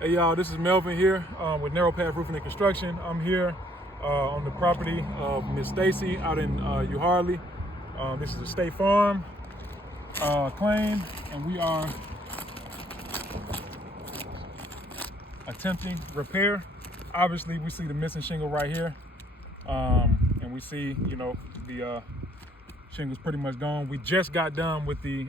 Hey y'all, this is Melvin here with Narrow Path Roofing and Construction. I'm here on the property of Miss Stacy out in Euharlee. This is a State Farm claim, and we are attempting repair. Obviously, we see the missing shingle right here, and we see, the shingle's pretty much gone. We just got done with the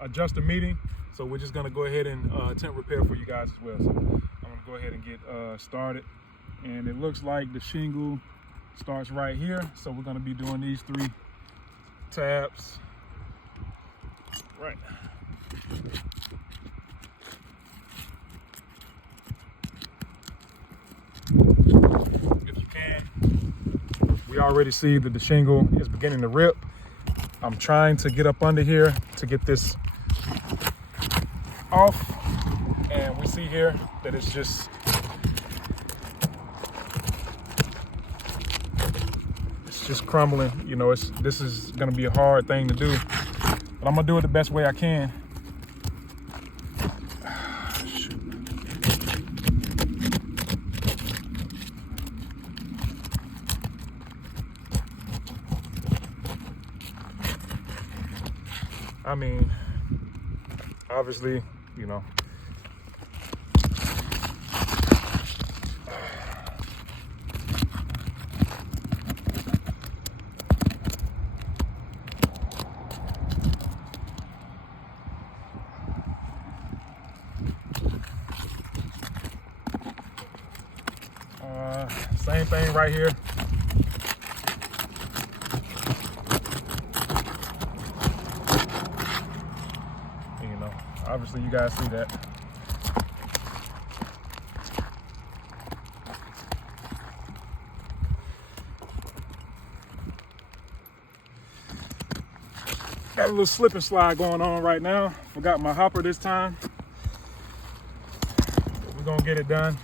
adjuster meeting, so we're just gonna go ahead and attempt repair for you guys as well. So I'm gonna go ahead and get started. And it looks like the shingle starts right here. So we're gonna be doing these 3 tabs. Right. If you can, we already see that the shingle is beginning to rip. I'm trying to get up under here to get this off, and we see here that it's just crumbling. This is gonna be a hard thing to do, but I'm gonna do it the best way I can. I mean, obviously, same thing right here. Obviously, you guys see that. Got a little slip and slide going on right now. Forgot my hopper this time. We're gonna get it done.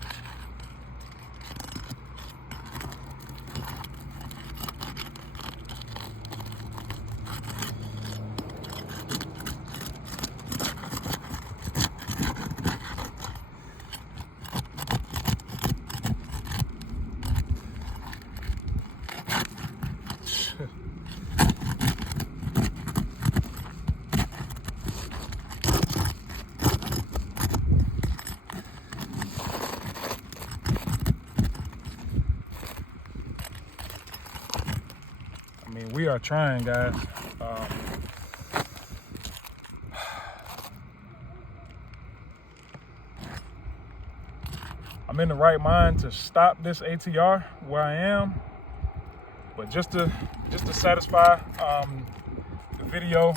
I mean, we are trying, guys. I'm in the right mind to stop this ATR where I am, but just to satisfy the video,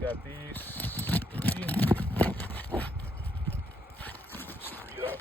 got these 3. Yep.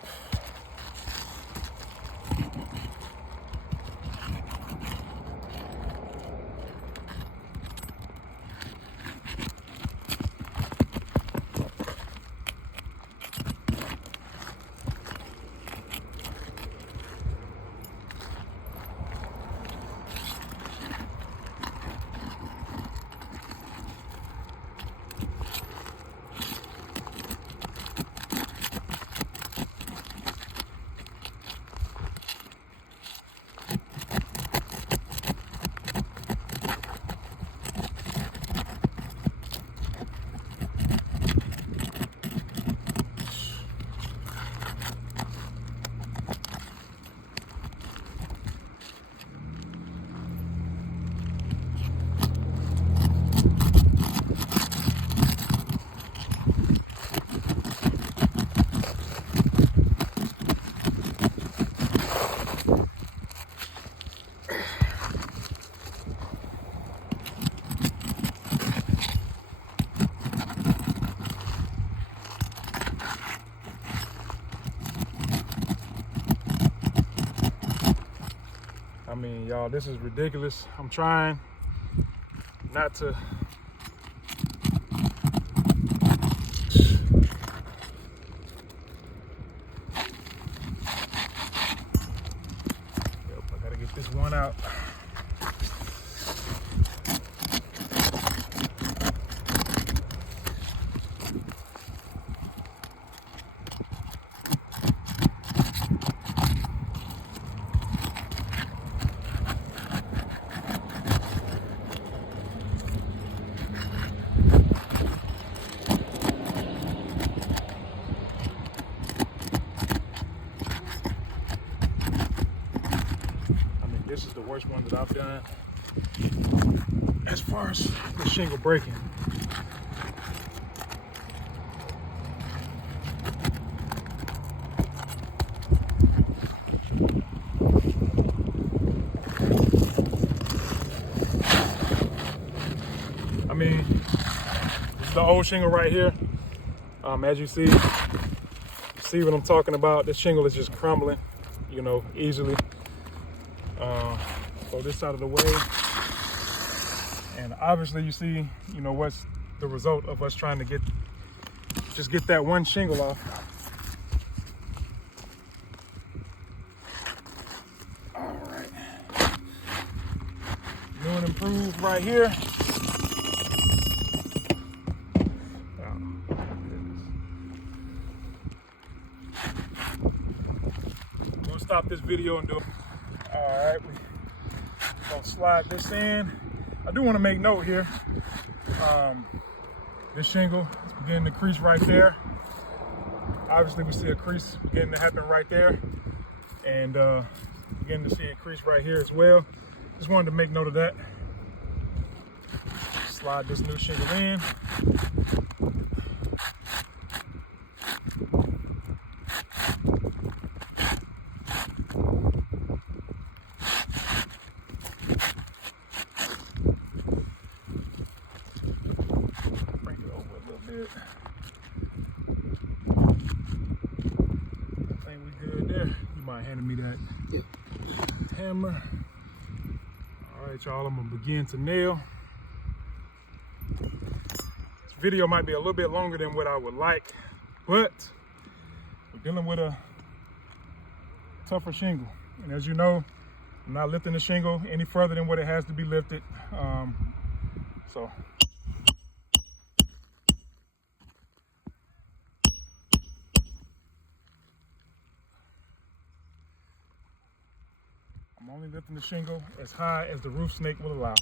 mean, y'all, this is ridiculous. I'm trying not to. Yep, I gotta get this one out. This is the worst one that I've done as far as the shingle breaking. I mean, this is the old shingle right here. As you see what I'm talking about. This shingle is just crumbling, you know, easily. Throw this out of the way, and obviously you see, you know, what's the result of us trying to just get that one shingle off. All right, new and improved right here. I'm gonna stop this video and do it. All right, we're gonna slide this in. I do want to make note here. This shingle is beginning to crease right there. Obviously, we see a crease beginning to happen right there, and beginning to see a crease right here as well. Just wanted to make note of that. Slide this new shingle in. I think we good there. You might hand me that hammer. All right, y'all, I'm gonna begin to nail. This video might be a little bit longer than what I would like, but we're dealing with a tougher shingle. And as you know, I'm not lifting the shingle any further than what it has to be lifted. So. I'm only lifting the shingle as high as the roof snake will allow.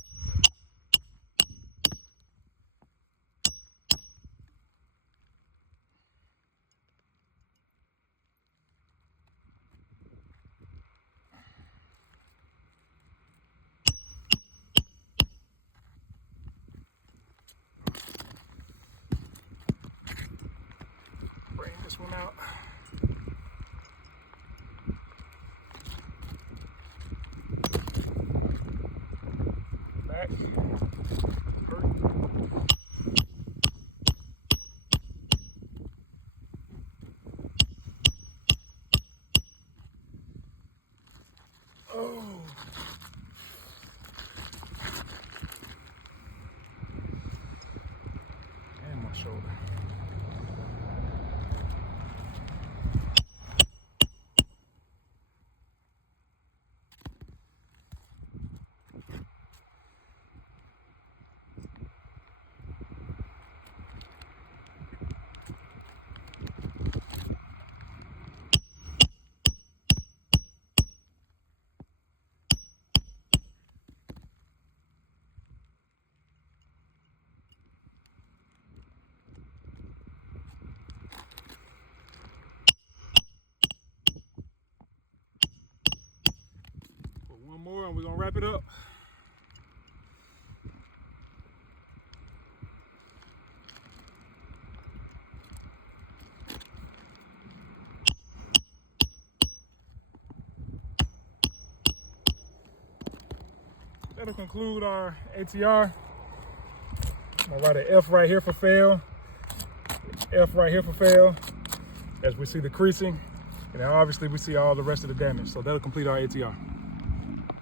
Bring this one out. Oh. And my shoulder. One more and we're gonna wrap it up. That'll conclude our ATR. I'm gonna write an F right here for fail, F right here for fail, as we see the creasing, and then obviously we see all the rest of the damage. So that'll complete our ATR.